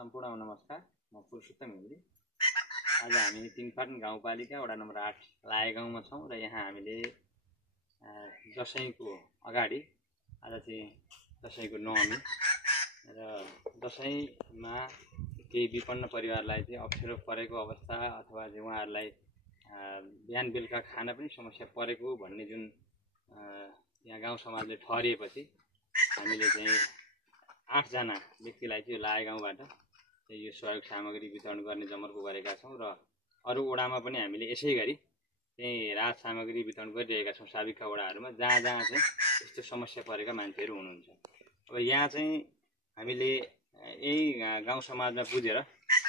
सम्पूर्ण नमस्कार। म पुरुषोत्तम घिमिरे। आज हामी तीनपाटन गाउँपालिका वडा नम्बर 8 लाए गाउँमा छौँ र यहाँ हामीले दशैंको अगाडि आज चाहिँ दशैंको नवमी र दशैंमा केही विपन्न परिवारलाई चाहिँ अप्ठ्यारो परेको अवस्था अथवा चाहिँ उहाँहरूलाई बिहान बेलुका खान पनि समस्या परेको भन्ने जुन यहाँ गाउँ समाजले ठहरिएपछि हामीले चाहिँ 8 जना व्यक्तिलाई चाहिँ लाए गाउँबाट यो सहयोग सामग्री वितरण गर्ने जमर्को गरेका छौँ र अरू वडामा पनि हामीले यसै गरी चाहिँ राहत सामग्री वितरण गरिरहेका छौँ साबिकका वडाहरूमा जहाँ जहाँ चाहिँ यस्तो समस्या परेका मान्छेहरू हुनुहुन्छ। अब यहाँ चाहिँ हामीले यही गाउँ समाजमा बुझेर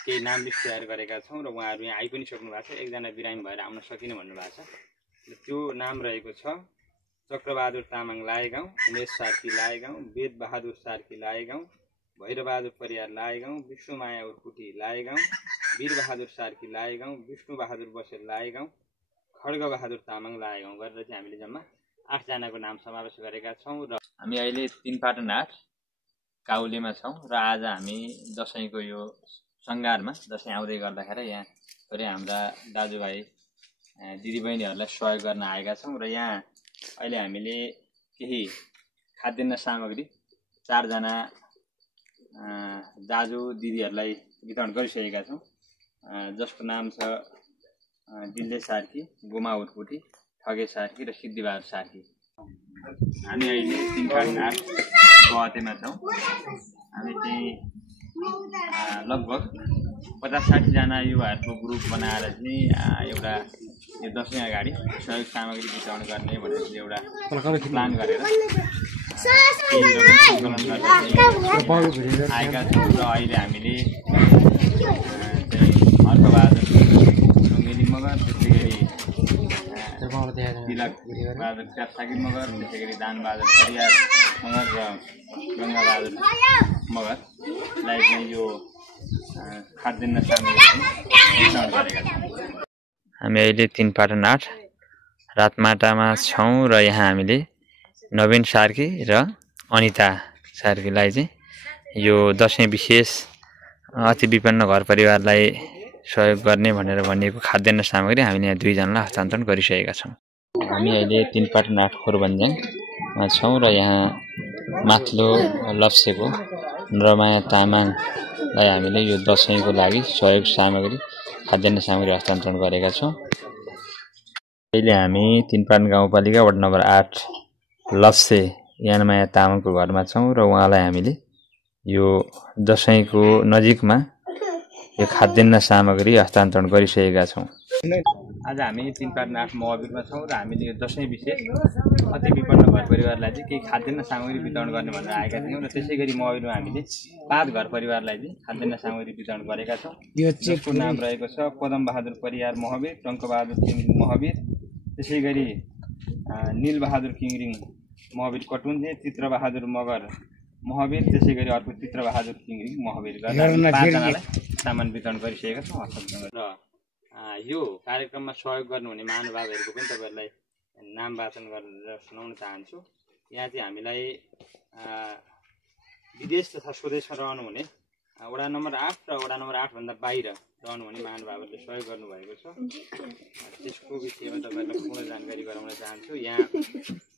केही नाम लिस्ट तयार गरेका छौँ र उहाँहरू यहाँ आइ पनि सक्नु भएको छ। एकजना बिरामी भएर आउन सकिने भन्नुभएको छ। त्यो नाम रहेको छ चक्रबहादुर तामाङ लाए गाउँ, उमेश सार्की लाए गाउँ, वेद बहादुर सार्की लाए गाउँ, भैरबहादुर परियार लाए गाउँ, विष्णुमाया उर्कुटी लाए गाउँ, वीरबहादुर सार्की लाए गाउँ, विष्णुबहादुर बसेल लाए गाउँ, खड्गबहादुर तामाङ लाए गाउँ गरेर चाहिँ हामीले जम्मा 8 जनाको नाम समावेश गरेका छौँ र हामी अहिले तीनपाटन 8 काउलीमा छौँ र आज हामी दशैंको यो सङ्घारमा दशैं आउँदै गर्दाखेरि यहाँ थोरै हाम्रा दाजुभाइ दिदीबहिनीहरूलाई सहयोग गर्न आएका छौँ र यहाँ अहिले हामीले केही खाद्यान्न सामग्री 4 जना दाजु दिदीहरूलाई वितरण गरिसकेका छौँ, जसको नाम छ दिल्ले सार्की, गोमा उर्कुटी, ठगे सार्की र सिद्धिबहादुर सार्की। हामी अहिले तीनपाटन 8 गतेमा छौँ। हामी चाहिँ लगभग 50-60 जना युवाहरूको ग्रुप बनाएर चाहिँ एउटा यो दशैं अगाडि सहयोग सामग्री वितरण गर्ने भनेर एउटा प्लान गरेर आएका छौँ र अहिले हामीले हर्कबहादुर ढुङ्गेली मगर, त्यसै गरी तिलक बहादुर सार्की मगर, त्यसै गरी दानबहादुर परियार मगर र गङ्गाबहादुर मगरलाई चाहिँ यो खाद्यान्न सामग्री वितरण गरेका छौँ। हामी अहिले तीनपाटन 8 रातमाटामा छौँ र यहाँ हामीले नवीन सार्की र अनिता सार्कीलाई चाहिँ यो दशैं विशेष अति विपन्न घर परिवारलाई सहयोग गर्ने भनेर भनिएको खाद्यान्न सामग्री हामीले यहाँ 2 जनालाई हस्तान्तरण गरिसकेका छौँ। हामी अहिले तीनपाटन 8 खोरबन्ज्याङमा छौँ र यहाँ माथिल्लो लप्सेको नरमाया तामाङलाई हामीले यो दशैंको लागि सहयोग सामग्री खाद्यान्न सामग्री हस्तान्तरण गरेका छौँ। अहिले हामी तीनपाटन गाउँपालिका वडा नम्बर 8 लप्से यानमाया तामाङको घरमा छौँ र उहाँलाई हामीले यो दशैंको नजिकमा यो खाद्यान्न सामग्री हस्तान्तरण गरिसकेका छौँ। आज हामी तीनपाटन 8 महावीरमा छौँ र हामीले यो दशैं विशेष अति विपन्न घर परिवारलाई चाहिँ केही खाद्यान्न सामग्री वितरण गर्ने भनेर आएका थियौँ र त्यसै गरी महावीरमा हामीले 5 घर परिवारलाई चाहिँ खाद्यान्न सामग्री वितरण गरेका छौँ। जसको नाम रहेको छ पदम बहादुर परियार महावीर, टङ्कबहादुर किङरिङ महावीर, त्यसै गरी निलबहादुर किङरिङ महावीर कटुन्जे, चित्रबहादुर मगर महावीर, त्यसै गरी अर्को चित्रबहादुर किङरिङ महावीर गरेर 5 जनालाई सामान वितरण गरिसकेका छौँ। र यो कार्यक्रममा सहयोग गर्नुहुने महानुभावहरूको पनि तपाईँहरूलाई नाम वाचन गरेर सुनाउन चाहन्छु। यहाँ चाहिँ हामीलाई विदेश तथा स्वदेशमा रहनुहुने वडा नम्बर 8 र वडा नम्बर 8 भन्दा बाहिर रहनुहुने महानुभावहरूले सहयोग गर्नुभएको छ। त्यसको विषयमा तपाईँहरूलाई पूर्ण जानकारी गराउन चाहन्छु। यहाँ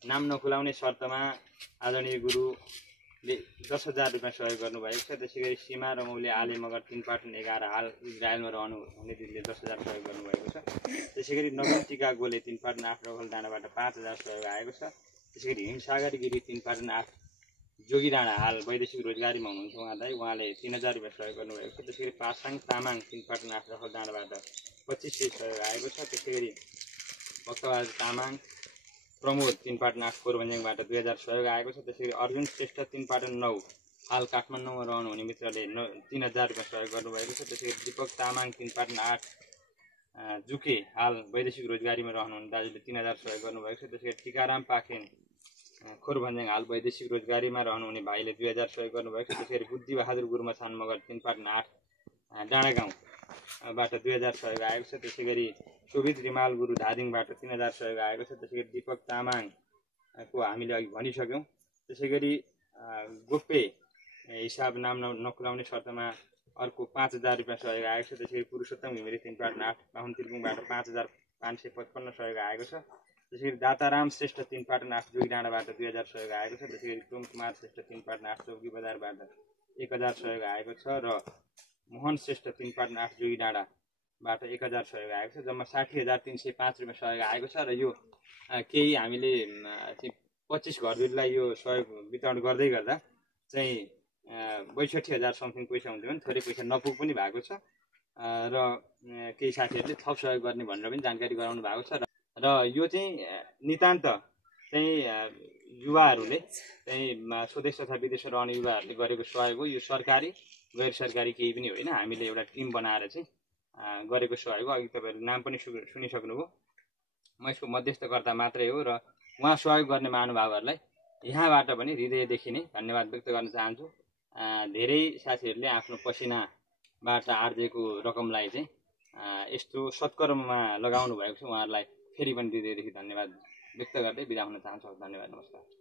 नाम नखुलाउने शर्तमा आदरणीय गुरुले 10,000 रुपियाँ सहयोग गर्नुभएको छ। त्यसै गरी सीमा रमौले आले मगर तीनपाटन 11 हाल इजरायलमा रहनुहुने दिदीले 10,000 सहयोग गर्नुभएको छ। त्यसै गरी नवीन टिका गोले तीनपाटन 8 रगल डाँडाबाट 5,000 सहयोग आएको छ। त्यसै गरी हिमसागर गिरी तीनपाटन 8 जोगी डाँडा हाल वैदेशिक रोजगारीमा हुनुहुन्छ उहाँले 3,000 रुपियाँ सहयोग गर्नुभएको छ। त्यसै गरी पासाङ तामाङ तीनपाटन 8 रगल डाँडाबाट 2,500 सहयोग आएको छ। त्यसै गरी भक्तबहादुर तामाङ प्रमोद तीनपाटन 8 खोरबन्ज्याङबाट 2,000 सहयोग आएको छ। त्यसै गरी अर्जुन श्रेष्ठ तीनपाटन 9 हाल काठमाडौँमा रहनुहुने मित्रले 3,000 रुपियाँ सहयोग गर्नुभएको छ। त्यसै गरी दीपक तामाङ तीनपाटन 8 जुके हाल वैदेशिक रोजगारीमा रहनुहुने दाजुले 3,000 सहयोग गर्नुभएको छ। त्यसै गरी टिकाराम पाखेन खोरबन्ज्याङ हाल वैदेशिक रोजगारीमा रहनुहुने भाइले 2,000 सहयोग गर्नुभएको छ। त्यसै गरी बुद्धिबहादुर गुरुमाछान मगर तीनपाटन 8 डाँडा गाउँबाट 2,000 सहयोग आएको छ। त्यसै गरी शोभित रिमाल गुरु धादिङबाट 3,000 सहयोग आएको छ। त्यसै गरी दीपक तामाङको हामीले अघि भनिसक्यौँ। त्यसै गरी गोप्य हिसाब नाम नखुलाउने शर्तमा अर्को 5,000 रुपियाँ सहयोग आएको छ। त्यसै गरी पुरुषोत्तम घिमिरे 3पाटन 8 बाहुन तिर्पुङबाट 5,555 सहयोग आएको छ। त्यसै गरी दाताराम श्रेष्ठ 3पाटन 8 जोगी डाँडाबाट 2,000 सहयोग आएको छ। त्यसै गरी प्रेम कुमार श्रेष्ठ 3पाटन 8 चौकी बजारबाट 1,000 सहयोग आएको छ र मोहन श्रेष्ठ 3पाटन 8 जोगी डाँडाबाट 1,000 सहयोग आएको छ। जम्मा 60,305 रुपियाँ सहयोग आएको छ र यो केही हामीले 25 घरहरूलाई यो सहयोग वितरण गर्दै गर्दा चाहिँ 62,000 समथिङ पैसा हुन्थ्यो भने थोरै पैसा नपुग पनि भएको छ र केही साथीहरूले थप सहयोग गर्ने भनेर पनि जानकारी गराउनु भएको छ र यो चाहिँ नितान्त चाहिँ युवाहरूले चाहिँ स्वदेश तथा विदेशमा रहने युवाहरूले गरेको सहयोग हो। यो सरकारी गैर सरकारी केही पनि होइन, हामीले एउटा टिम बनाएर चाहिँ गरेको सहयोग हो। अघि तपाईँहरूले नाम पनि सुनिसक्नुभयो। म यसको मध्यस्थकर्ता मात्रै हो र उहाँ सहयोग गर्ने महानुभावहरूलाई यहाँबाट पनि हृदयदेखि नै धन्यवाद व्यक्त गर्न चाहन्छु। धेरै साथीहरूले आफ्नो पसिनाबाट आर्जेको रकमलाई चाहिँ यस्तो सत्कर्ममा लगाउनु भएको छ। उहाँहरूलाई फेरि पनि हृदयदेखि धन्यवाद व्यक्त गर्दै बिदा हुन चाहन्छु। धन्यवाद, नमस्कार।